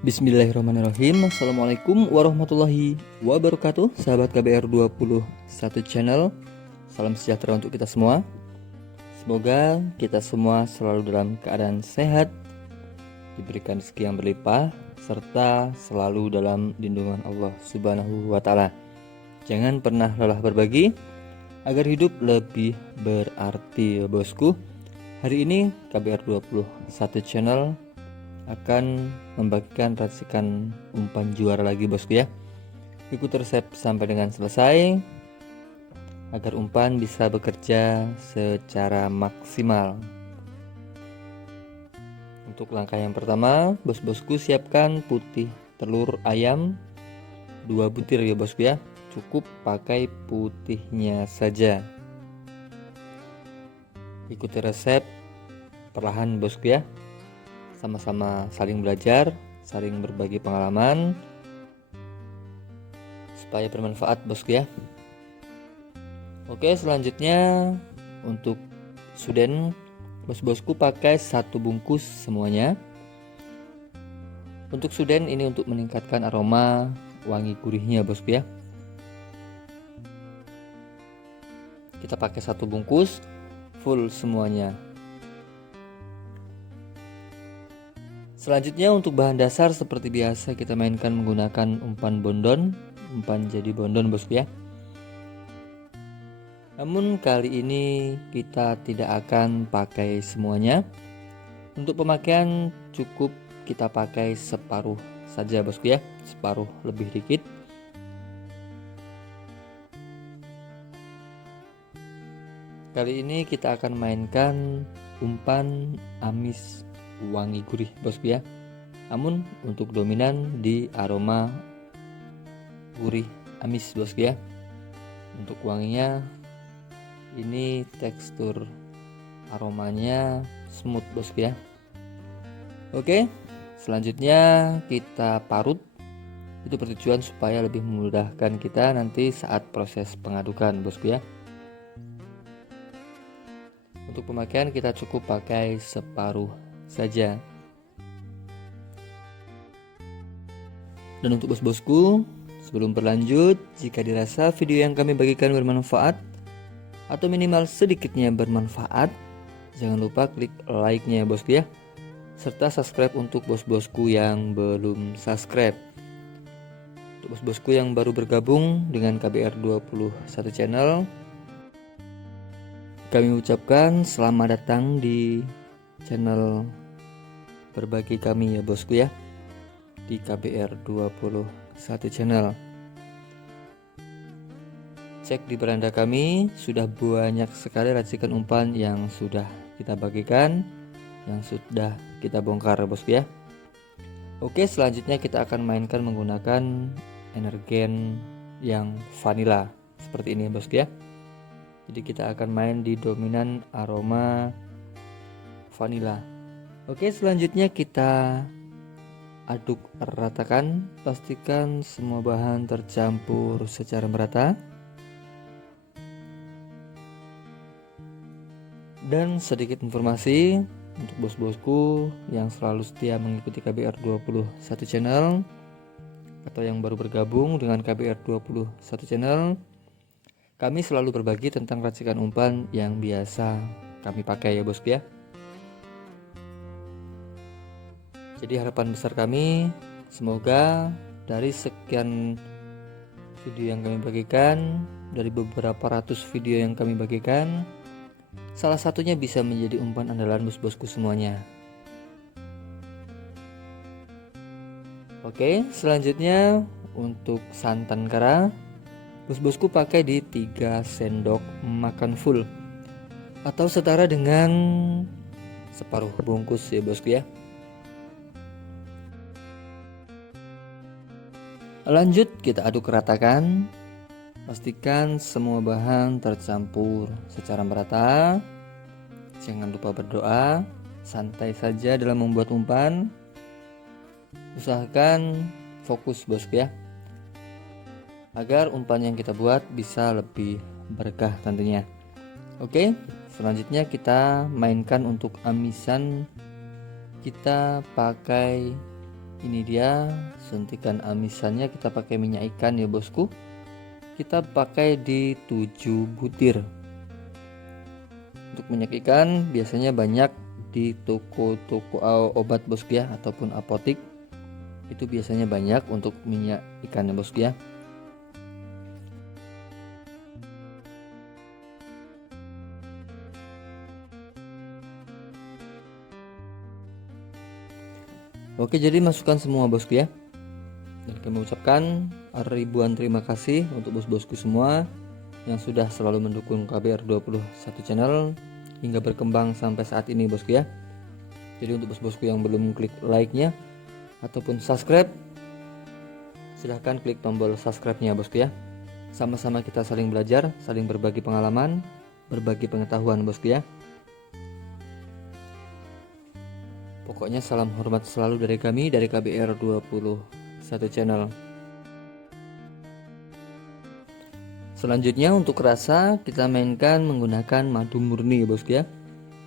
Bismillahirrahmanirrahim. Assalamualaikum warahmatullahi wabarakatuh. Sahabat KBR 21 channel, salam sejahtera untuk kita semua. Semoga kita semua selalu dalam keadaan sehat, diberikan rezeki yang berlimpah, serta selalu dalam lindungan Allah Subhanahu wa Ta'ala. Jangan pernah lelah berbagi agar hidup lebih berarti, bosku. Hari ini KBR 21 channel akan membagikan racikan umpan juara lagi, bosku ya. Ikuti resep sampai dengan selesai agar umpan bisa bekerja secara maksimal. Untuk langkah yang pertama, bos-bosku siapkan putih telur ayam 2 butir ya, bosku ya. Cukup pakai putihnya saja. Ikuti resep perlahan, bosku ya. Sama-sama saling belajar, saling berbagi pengalaman supaya bermanfaat, bosku ya. Oke, selanjutnya untuk sudan, bos-bosku pakai 1 bungkus semuanya. Untuk sudan ini untuk meningkatkan aroma wangi gurihnya, bosku ya. Kita pakai 1 bungkus full semuanya. Selanjutnya untuk bahan dasar seperti biasa kita mainkan menggunakan umpan bondon, umpan jadi bondon, bosku ya. Namun kali ini kita tidak akan pakai semuanya. Untuk pemakaian cukup kita pakai separuh saja, bosku ya, separuh lebih dikit. Kali ini kita akan mainkan umpan amis wangi gurih, bosku ya. Namun untuk dominan di aroma gurih amis, bosku ya. Untuk wanginya ini tekstur aromanya smooth, bosku ya. Oke, selanjutnya kita parut. Itu bertujuan supaya lebih memudahkan kita nanti saat proses pengadukan, bosku ya. Untuk pemakaian kita cukup pakai separuh saja. Dan untuk bos-bosku, sebelum berlanjut, jika dirasa video yang kami bagikan bermanfaat atau minimal sedikitnya bermanfaat, jangan lupa klik like-nya, bosku ya, serta subscribe untuk bos-bosku yang belum subscribe. Untuk bos-bosku yang baru bergabung dengan KBR 21 channel, kami ucapkan selamat datang di channel berbagi kami ya, bosku ya, di KBR 21 channel. Cek di beranda kami, sudah banyak sekali racikan umpan yang sudah kita bagikan, yang sudah kita bongkar, bosku ya. Oke, selanjutnya kita akan mainkan menggunakan energen yang vanilla seperti ini, bosku ya. Jadi kita akan main di dominan aroma vanilla. Oke, selanjutnya kita aduk ratakan, pastikan semua bahan tercampur secara merata. Dan sedikit informasi untuk bos-bosku yang selalu setia mengikuti KBR 21 channel atau yang baru bergabung dengan KBR 21 channel, kami selalu berbagi tentang racikan umpan yang biasa kami pakai ya, bosku ya. Jadi harapan besar kami, semoga dari sekian video yang kami bagikan, dari beberapa ratus video yang kami bagikan, salah satunya bisa menjadi umpan andalan bos-bosku semuanya. Oke, selanjutnya untuk santan kara, bos-bosku pakai di 3 sendok makan full atau setara dengan separuh bungkus ya, bosku ya. Lanjut kita aduk ratakan, pastikan semua bahan tercampur secara merata. Jangan lupa berdoa, santai saja dalam membuat umpan. Usahakan fokus, bosku ya, agar umpan yang kita buat bisa lebih berkah tentunya. Oke, selanjutnya kita mainkan untuk amisan kita pakai ini dia suntikan amisannya, kita pakai minyak ikan ya bosku. Kita pakai di 7 butir. Untuk minyak ikan biasanya banyak di toko-toko obat bosku ya, ataupun apotik. Itu biasanya banyak untuk minyak ikan ya bosku ya. Oke, jadi masukkan semua bosku ya. Dan kami ucapkan ribuan terima kasih untuk bos-bosku semua yang sudah selalu mendukung KBR 21 channel hingga berkembang sampai saat ini bosku ya. Jadi untuk bos-bosku yang belum klik like-nya ataupun subscribe, silahkan klik tombol subscribe-nya bosku ya. Sama-sama kita saling belajar, saling berbagi pengalaman, berbagi pengetahuan bosku ya. Pokoknya salam hormat selalu dari kami, dari KBR 21 channel. Selanjutnya untuk rasa kita mainkan menggunakan madu murni bosku ya.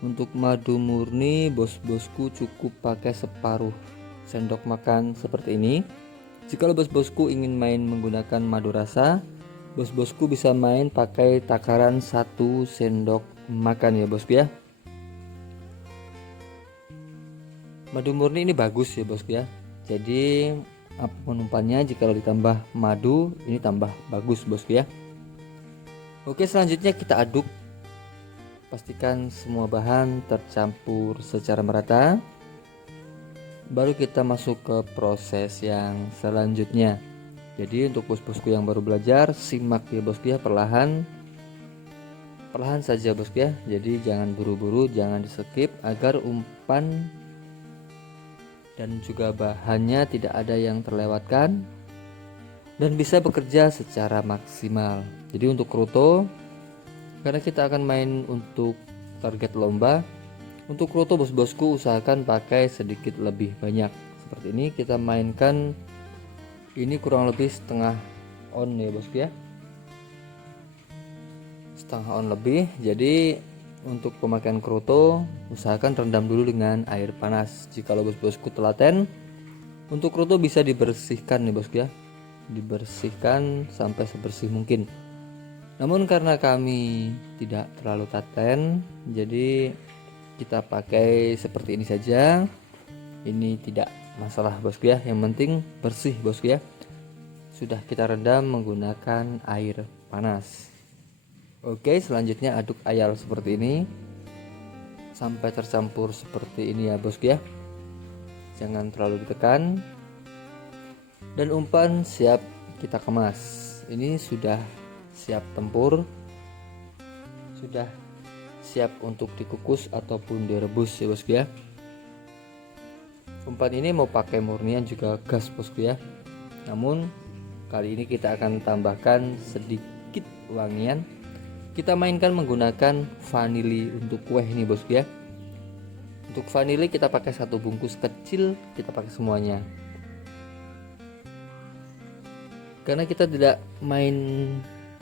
Untuk madu murni bos-bosku cukup pakai separuh sendok makan seperti ini. Jika bos-bosku ingin main menggunakan madu rasa, bos-bosku bisa main pakai takaran 1 sendok makan ya bosku ya. Madu murni ini bagus ya bosku ya. Jadi apapun umpannya, jika ditambah madu ini tambah bagus bosku ya. Oke, selanjutnya kita aduk. Pastikan semua bahan tercampur secara merata. Baru kita masuk ke proses yang selanjutnya. Jadi untuk bos-bosku yang baru belajar, simak ya bosku ya, perlahan saja bosku ya. Jadi jangan buru-buru, jangan di skip agar umpan dan juga bahannya tidak ada yang terlewatkan dan bisa bekerja secara maksimal. Jadi untuk kroto, karena kita akan main untuk target lomba, untuk kroto bos-bosku usahakan pakai sedikit lebih banyak. Seperti ini kita mainkan ini kurang lebih setengah on ya bosku ya, setengah on lebih. Jadi untuk pemakaian kroto usahakan rendam dulu dengan air panas. Jika bos-bosku telaten, untuk kroto bisa dibersihkan nih bosku ya, dibersihkan sampai sebersih mungkin. Namun karena kami tidak terlalu telaten, jadi kita pakai seperti ini saja. Ini tidak masalah bosku ya, yang penting bersih bosku ya. Sudah kita rendam menggunakan air panas. Oke, selanjutnya aduk ayal seperti ini sampai tercampur seperti ini ya bosku ya. Jangan terlalu ditekan. Dan umpan siap kita kemas. Ini sudah siap tempur, sudah siap untuk dikukus ataupun direbus ya bosku ya. Umpan ini mau pakai murnian juga gas bosku ya. Namun kali ini kita akan tambahkan sedikit wangian. Kita mainkan menggunakan vanili untuk kue ini bosku ya. Untuk vanili kita pakai 1 bungkus kecil, kita pakai semuanya. Karena kita tidak main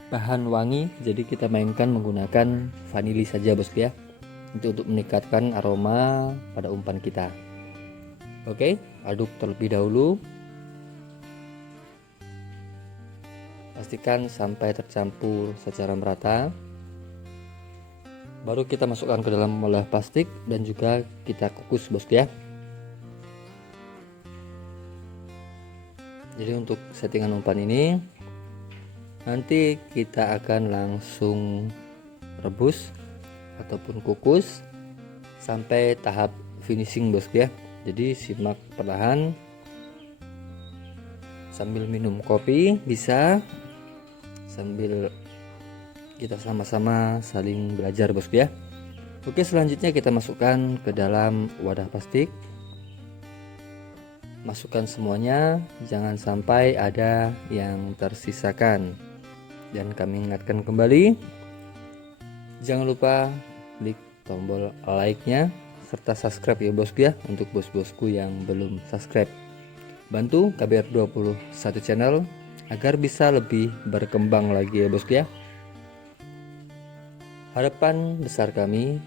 bahan wangi, jadi kita mainkan menggunakan vanili saja bosku ya. Untuk meningkatkan aroma pada umpan kita. Oke, aduk terlebih dahulu. Pastikan sampai tercampur secara merata. Baru kita masukkan ke dalam wadah plastik dan juga kita kukus bosku ya. Jadi untuk settingan umpan ini nanti kita akan langsung rebus ataupun kukus sampai tahap finishing bosku ya. Jadi simak perlahan sambil minum kopi bisa, sambil kita sama-sama saling belajar bosku ya. Oke, selanjutnya kita masukkan ke dalam wadah plastik. Masukkan semuanya, jangan sampai ada yang tersisakan. Dan kami ingatkan kembali, jangan lupa klik tombol like-nya serta subscribe ya bosku ya, untuk bos-bosku yang belum subscribe. Bantu KBR 21 channel agar bisa lebih berkembang lagi ya bosku ya. Harapan besar kami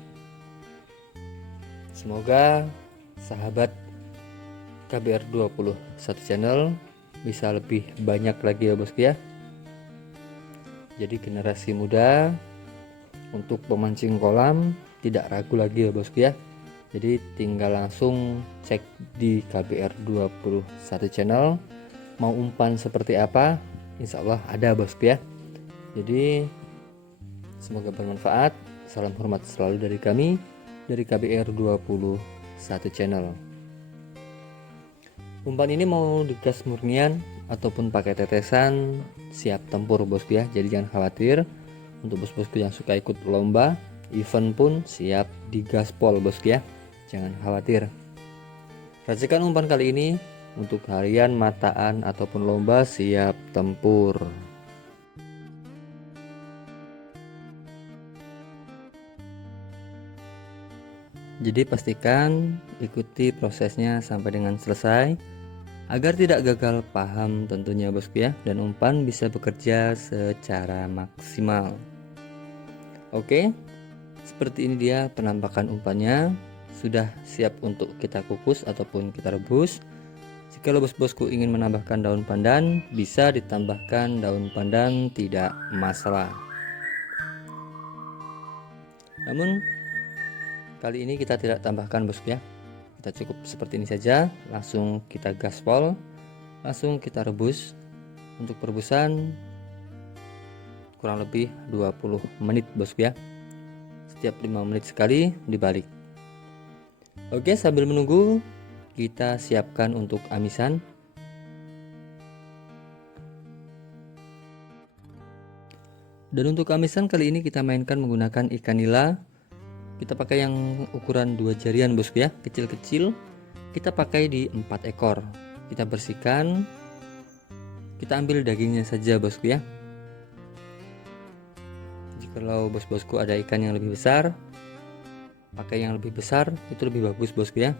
semoga sahabat KBR 21 channel bisa lebih banyak lagi ya bosku ya. Jadi generasi muda untuk pemancing kolam tidak ragu lagi ya bosku ya. Jadi tinggal langsung cek di KBR 21 channel, mau umpan seperti apa, insya Allah ada bosku ya. Jadi semoga bermanfaat. Salam hormat selalu dari kami, dari KBR 21 channel. Umpan ini mau digas murnian ataupun pakai tetesan, siap tempur bosku ya. Jadi jangan khawatir. Untuk bos-bosku yang suka ikut lomba, event pun siap digaspol bosku ya. Jangan khawatir. Racikan umpan kali ini untuk harian, mataan ataupun lomba siap tempur. Jadi pastikan ikuti prosesnya sampai dengan selesai agar tidak gagal paham tentunya bosku ya, dan umpan bisa bekerja secara maksimal. Oke, seperti ini dia penampakan umpannya. Sudah siap untuk kita kukus ataupun kita rebus. Jika bos-bosku ingin menambahkan daun pandan, bisa ditambahkan daun pandan, tidak masalah. Namun kali ini kita tidak tambahkan bosku ya. Kita cukup seperti ini saja, langsung kita gaspol, langsung kita rebus. Untuk perebusan kurang lebih 20 menit bosku ya. Setiap 5 menit sekali dibalik. Oke, sambil menunggu kita siapkan untuk amisan. Dan untuk amisan kali ini kita mainkan menggunakan ikan nila. Kita pakai yang ukuran 2 jarian bosku ya, kecil-kecil. Kita pakai di 4 ekor. Kita bersihkan. Kita ambil dagingnya saja bosku ya. Jikalau bos-bosku ada ikan yang lebih besar, pakai yang lebih besar, itu lebih bagus bosku ya.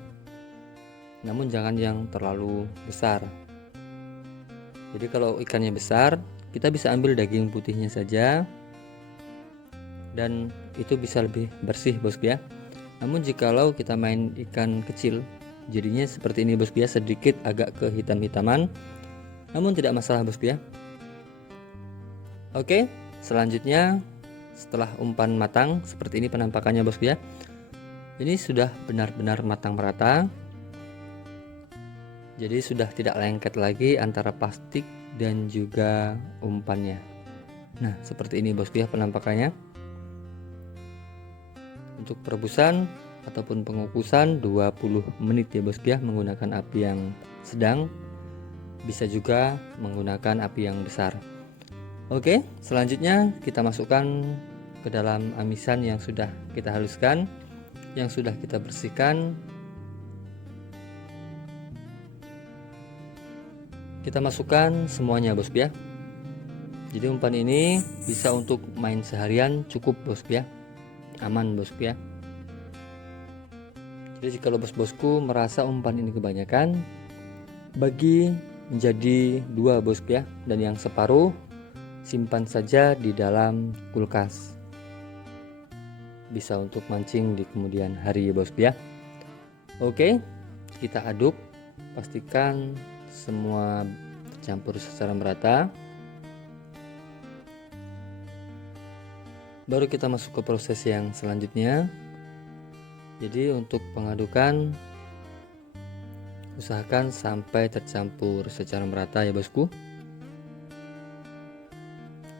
Namun jangan yang terlalu besar. Jadi kalau ikannya besar, kita bisa ambil daging putihnya saja, dan itu bisa lebih bersih bosku ya. Namun jikalau kita main ikan kecil, jadinya seperti ini bosku ya, sedikit agak kehitam-hitaman, namun tidak masalah bosku ya. Oke, selanjutnya setelah umpan matang seperti ini penampakannya bosku ya. Ini sudah benar-benar matang merata. Jadi sudah tidak lengket lagi antara plastik dan juga umpannya. Nah, seperti ini bosku ya penampakannya. Untuk perebusan ataupun pengukusan 20 menit ya bosku ya, menggunakan api yang sedang, bisa juga menggunakan api yang besar. Oke, selanjutnya kita masukkan ke dalam amisan yang sudah kita haluskan, yang sudah kita bersihkan. Kita masukkan semuanya bosku ya. Jadi umpan ini bisa untuk main seharian cukup bosku ya, aman bosku ya. Jadi kalau bos-bosku merasa umpan ini kebanyakan, bagi menjadi 2 bosku ya, dan yang separuh simpan saja di dalam kulkas. Bisa untuk mancing di kemudian hari ya bosku ya. Oke, kita aduk, pastikan semua tercampur secara merata. Baru kita masuk ke proses yang selanjutnya. Jadi untuk pengadukan, usahakan sampai tercampur secara merata ya bosku.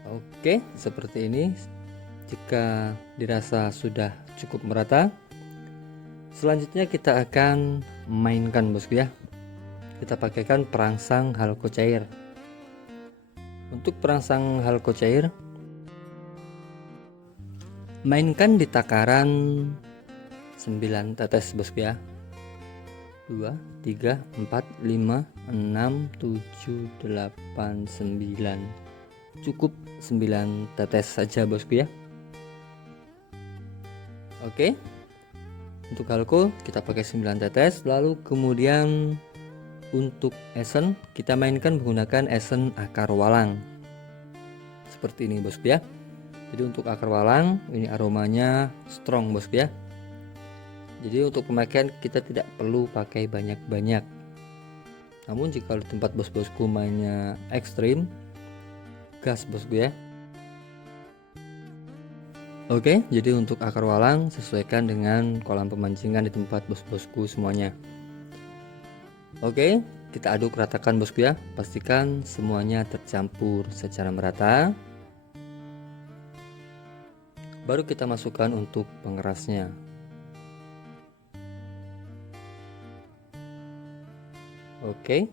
Oke, seperti ini. Jika dirasa sudah cukup merata, selanjutnya kita akan mainkan bosku ya. Kita pakaikan perangsang halko cair. Untuk perangsang halko cair, mainkan di takaran 9 tetes bosku ya. 2, 3, 4, 5, 6, 7, 8, 9. Cukup 9 tetes saja bosku ya. Oke. Untuk halko kita pakai 9 tetes, lalu kemudian untuk esen kita mainkan menggunakan esen akar walang. Seperti ini bosku ya. Jadi untuk akar walang ini aromanya strong bosku ya. Jadi untuk pemakaian kita tidak perlu pakai banyak-banyak. Namun jika di tempat bos-bosku mainnya ekstrim, gas bosku ya. Oke, jadi untuk akar walang sesuaikan dengan kolam pemancingan di tempat bos-bosku semuanya. Oke, kita aduk ratakan bosku ya. Pastikan semuanya tercampur secara merata. Baru kita masukkan untuk pengerasnya. Oke.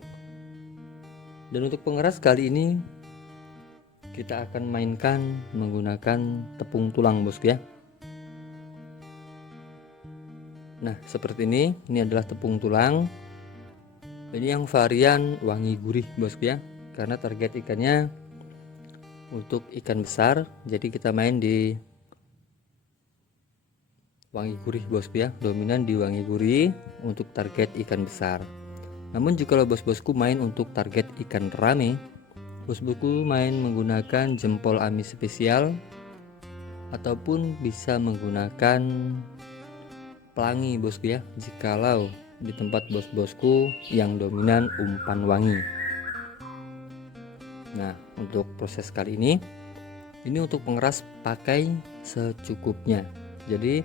Dan untuk pengeras kali ini kita akan mainkan menggunakan tepung tulang bosku ya. Nah, seperti ini adalah tepung tulang. Ini yang varian wangi gurih bosku ya. Karena target ikannya untuk ikan besar, jadi kita main di wangi gurih bosku ya. Dominan di wangi gurih untuk target ikan besar. Namun jika bos-bosku main untuk target ikan rame, bos-bosku main menggunakan jempol amis spesial ataupun bisa menggunakan pelangi bosku ya, jikalau di tempat bos-bosku yang dominan umpan wangi. Nah, untuk proses kali ini untuk pengeras pakai secukupnya. Jadi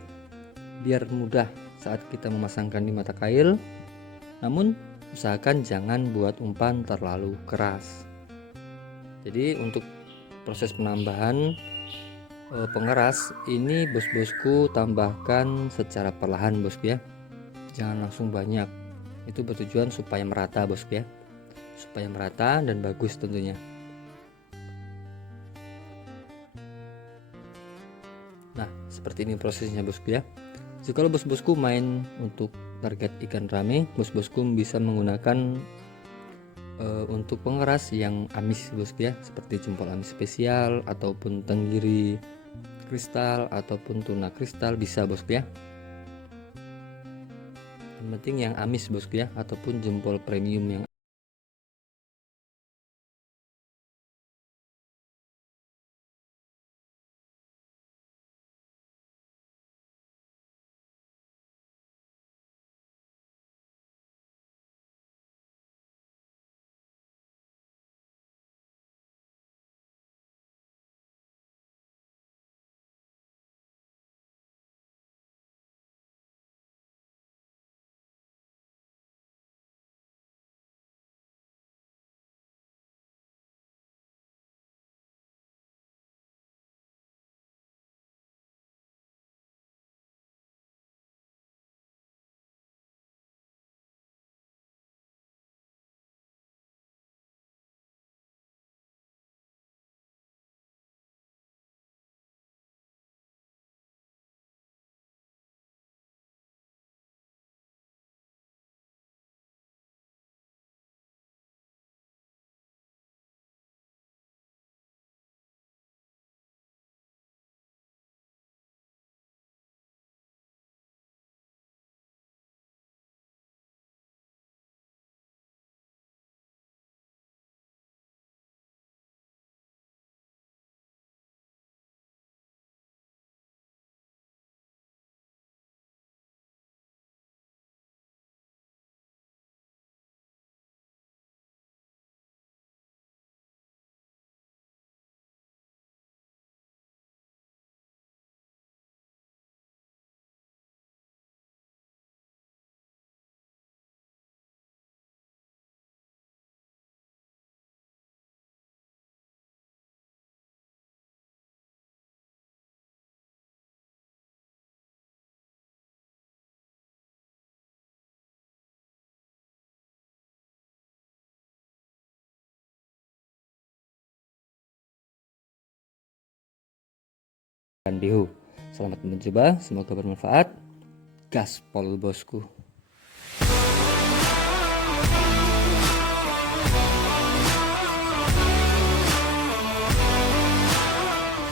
biar mudah saat kita memasangkan di mata kail. Namun usahakan jangan buat umpan terlalu keras. Jadi untuk proses penambahan pengeras ini bos-bosku tambahkan secara perlahan bosku ya, jangan langsung banyak. Itu bertujuan supaya merata bosku ya, supaya merata dan bagus tentunya. Nah, seperti ini prosesnya bosku ya. Jika bos-bosku main untuk target ikan rame, bos-bosku bisa menggunakan untuk pengeras yang amis bosku ya, seperti jempol amis spesial ataupun tenggiri kristal ataupun tuna kristal bisa bosku ya. Yang penting yang amis bosku ya, ataupun jempol premium yang Dihu. Selamat mencoba, semoga bermanfaat. Gaspol bosku.